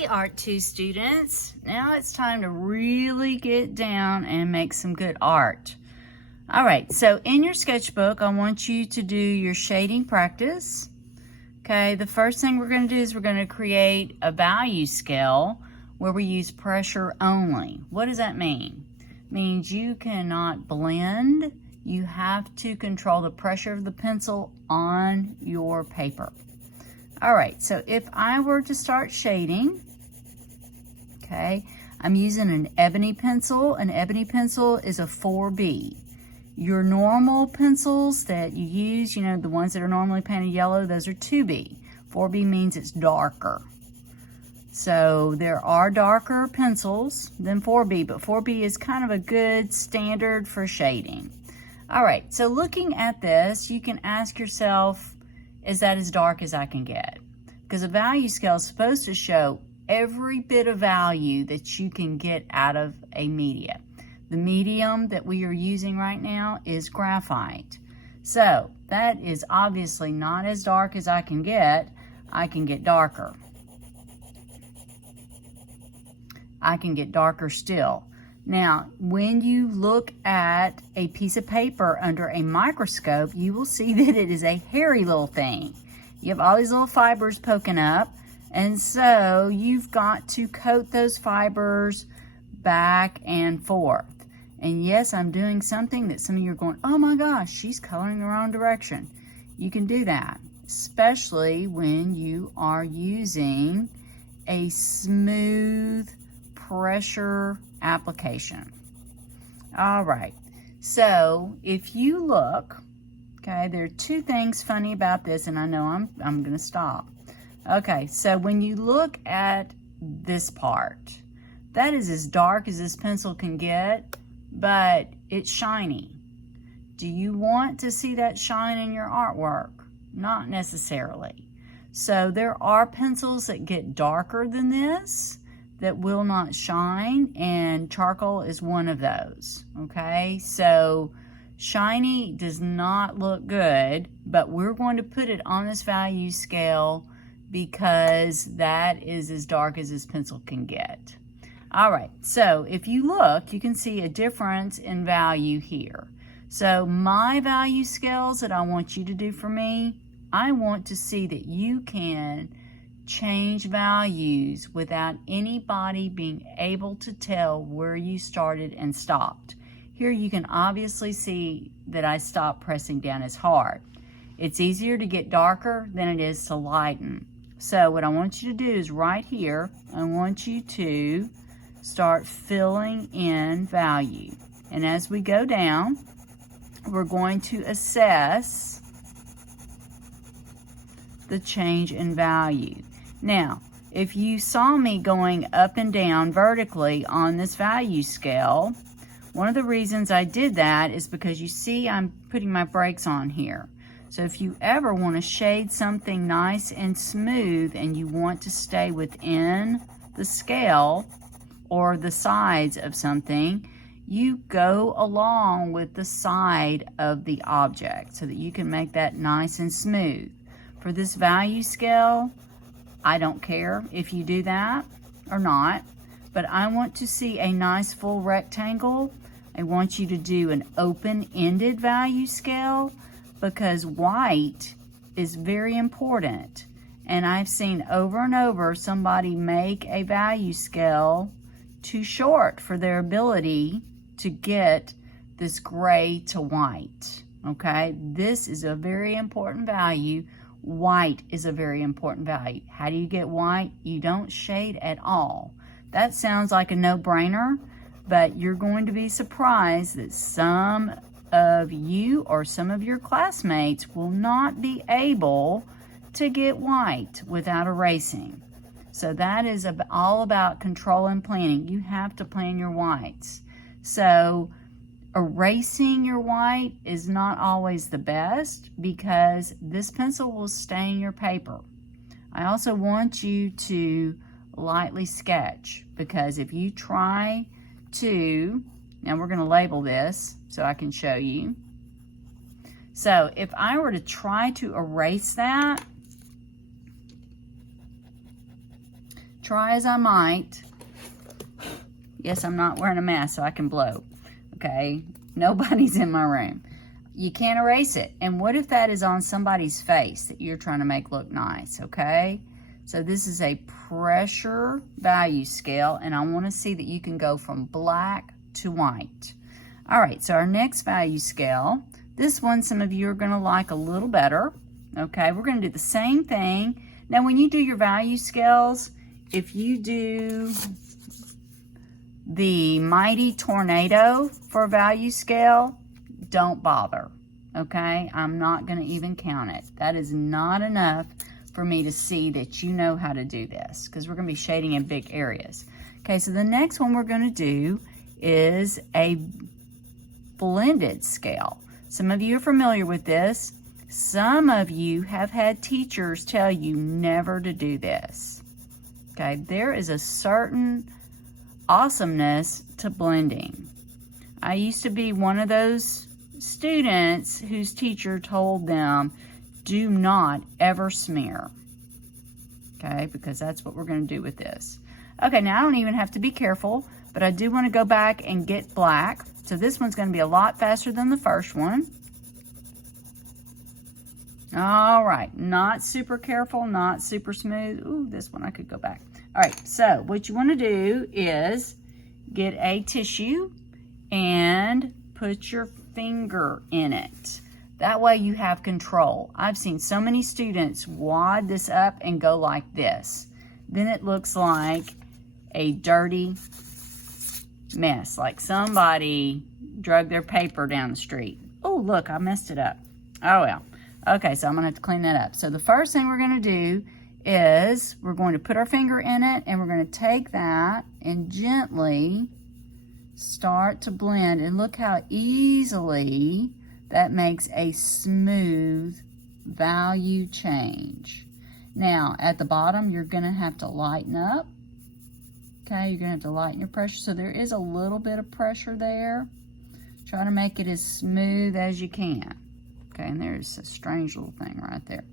Hey Art 2 students, now it's time to really get down and make some good art. Alright, so in your sketchbook I want you to do your shading practice. Okay, the first thing we're going to do is we're going to create a value scale where we use pressure only. What does that mean? It means you cannot blend, you have to control the pressure of the pencil on your paper. Alright, so if I were to start shading, okay, I'm using an ebony pencil. An ebony pencil is a 4B. Your normal pencils that you use, you know, the ones that are normally painted yellow, those are 2B. 4B means it's darker. So there are darker pencils than 4B, but 4B is kind of a good standard for shading. Alright, so looking at this, you can ask yourself, is that as dark as I can get? Because a value scale is supposed to show every bit of value that you can get out of a media. The medium that we are using right now is graphite. So that is obviously not as dark as I can get. I can get darker. I can get darker still. Now, when you look at a piece of paper under a microscope, you will see that it is a hairy little thing. You have all these little fibers poking up, and so you've got to coat those fibers back and forth. And yes, I'm doing something that some of you are going, oh my gosh, she's coloring the wrong direction. You can do that, especially when you are using a smooth pressure application. All right, so if you look, okay, there are two things funny about this, and I know I'm going to stop. Okay, so when you look at this part, that is as dark as this pencil can get, but it's shiny. Do you want to see that shine in your artwork? Not necessarily. So there are pencils that get darker than this that will not shine, and charcoal is one of those. Okay, so shiny does not look good, but we're going to put it on this value scale because that is as dark as this pencil can get. All right, so if you look, you can see a difference in value here. So my value scales that I want you to do for me, I want to see that you can change values without anybody being able to tell where you started and stopped. Here you can obviously see that I stopped pressing down as hard. It's easier to get darker than it is to lighten. So what I want you to do is right here, I want you to start filling in value. And as we go down, we're going to assess the change in value. Now, if you saw me going up and down vertically on this value scale, one of the reasons I did that is because you see I'm putting my brakes on here. So if you ever want to shade something nice and smooth and you want to stay within the scale or the sides of something, you go along with the side of the object so that you can make that nice and smooth. For this value scale, I don't care if you do that or not, but I want to see a nice full rectangle. I want you to do an open-ended value scale because white is very important. And I've seen over and over somebody make a value scale too short for their ability to get this gray to white. Okay, this is a very important value. White is a very important value. How do you get white? You don't shade at all. That sounds like a no-brainer, but you're going to be surprised that some of you or some of your classmates will not be able to get white without erasing. So that is all about control and planning. You have to plan your whites. So erasing your white is not always the best because this pencil will stain your paper. I also want you to lightly sketch because if you try to, now we're going to label this so I can show you. So if I were to try to erase that, try as I might. Yes, I'm not wearing a mask so I can blow. Okay, nobody's in my room. You can't erase it. And what if that is on somebody's face that you're trying to make look nice, okay? So this is a pressure value scale, and I want to see that you can go from black to white. All right, so our next value scale, this one some of you are going to like a little better, okay? We're going to do the same thing. Now, when you do your value scales, if you do the Mighty Tornado for a value scale, don't bother, okay? I'm not going to even count it. That is not enough for me to see that you know how to do this, because we're going to be shading in big areas. Okay, so the next one we're going to do is a blended scale. Some of you are familiar with this. Some of you have had teachers tell you never to do this. Okay, there is a certain awesomeness to blending. I used to be one of those students whose teacher told them, do not ever smear. Okay, because that's what we're going to do with this. Okay, now I don't even have to be careful, but I do want to go back and get black. So this one's going to be a lot faster than the first one. All right, not super careful, not super smooth. Ooh, this one I could go back. All right, so what you want to do is get a tissue and put your finger in it. That way you have control. I've seen so many students wad this up and go like this. Then it looks like a dirty mess, like somebody drug their paper down the street. Oh, look, I messed it up. Oh, well. Okay, so I'm going to have to clean that up. So the first thing we're going to do is we're going to put our finger in it, and we're going to take that and gently start to blend. And look how easily that makes a smooth value change. Now, at the bottom, you're going to have to lighten up. Okay, you're going to have to lighten your pressure. So there is a little bit of pressure there. Try to make it as smooth as you can. Okay, and there's a strange little thing right there.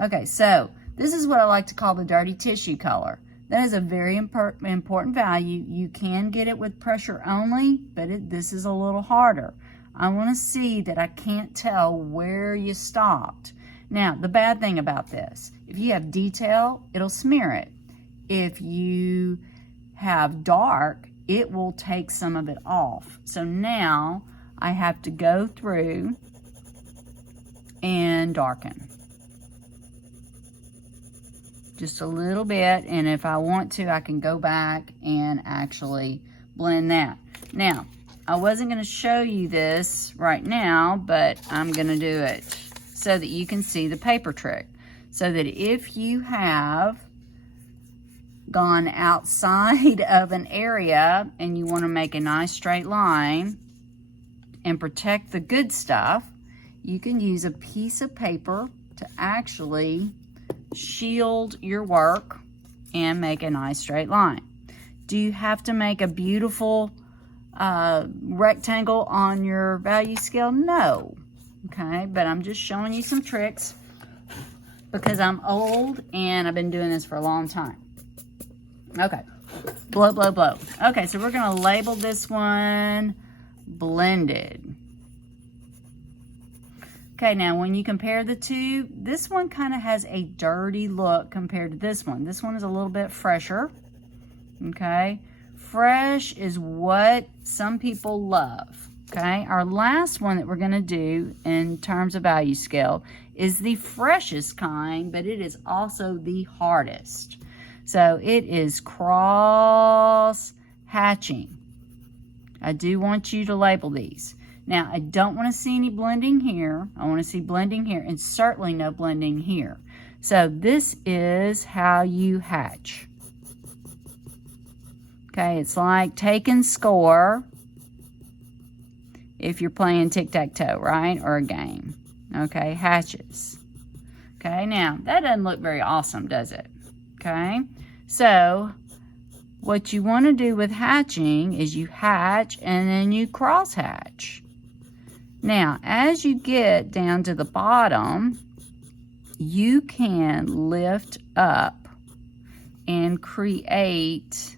Okay, so this is what I like to call the dirty tissue color. That is a very important value. You can get it with pressure only, but this is a little harder. I want to see that I can't tell where you stopped. Now, the bad thing about this, if you have detail, it'll smear it. If you have dark, it will take some of it off. So now I have to go through and darken. Just a little bit, and if I want to, I can go back and actually blend that. Now, I wasn't going to show you this right now, but I'm going to do it so that you can see the paper trick. So that if you have gone outside of an area and you want to make a nice straight line and protect the good stuff, you can use a piece of paper to actually shield your work and make a nice straight line. Do you have to make a beautiful rectangle on your value scale? No. Okay, but I'm just showing you some tricks because I'm old and I've been doing this for a long time. Okay, blow, blow, blow. Okay, so we're going to label this one blended. Okay, now when you compare the two, this one kind of has a dirty look compared to this one. This one is a little bit fresher, okay? Fresh is what some people love, okay? Our last one that we're going to do in terms of value scale is the freshest kind, but it is also the hardest. So it is cross hatching. I do want you to label these. Now, I don't want to see any blending here. I want to see blending here, and certainly no blending here. So this is how you hatch. Okay, it's like taking score if you're playing tic-tac-toe, right? Or a game. Okay, hatches. Okay, now, that doesn't look very awesome, does it? Okay, so what you want to do with hatching is you hatch and then you cross hatch. Now, as you get down to the bottom, you can lift up and create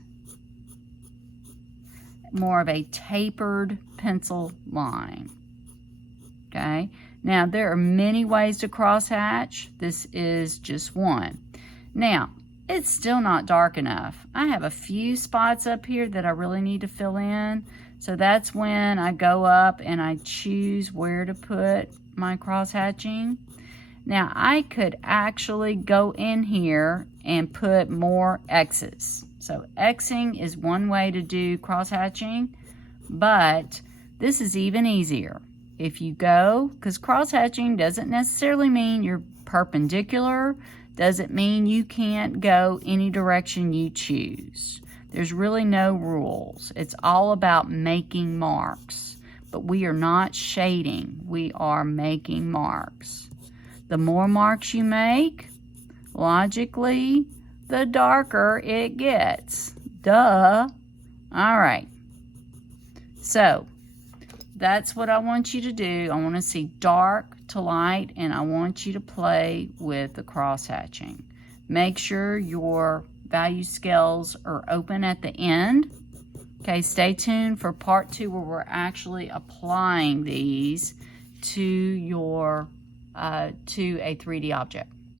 more of a tapered pencil line. Okay, now there are many ways to crosshatch. This is just one. Now, it's still not dark enough. I have a few spots up here that I really need to fill in. So that's when I go up and I choose where to put my crosshatching. Now, I could actually go in here and put more X's. So Xing is one way to do crosshatching, but this is even easier. If you go, because crosshatching doesn't necessarily mean you're perpendicular, doesn't mean you can't go any direction you choose. There's really no rules. It's all about making marks, but we are not shading. We are making marks. The more marks you make, logically, the darker it gets. Duh. All right. So that's what I want you to do. I want to see dark to light, and I want you to play with the crosshatching. Make sure your value scales are open at the end. Okay, stay tuned for part 2 where we're actually applying these to your to a 3D object.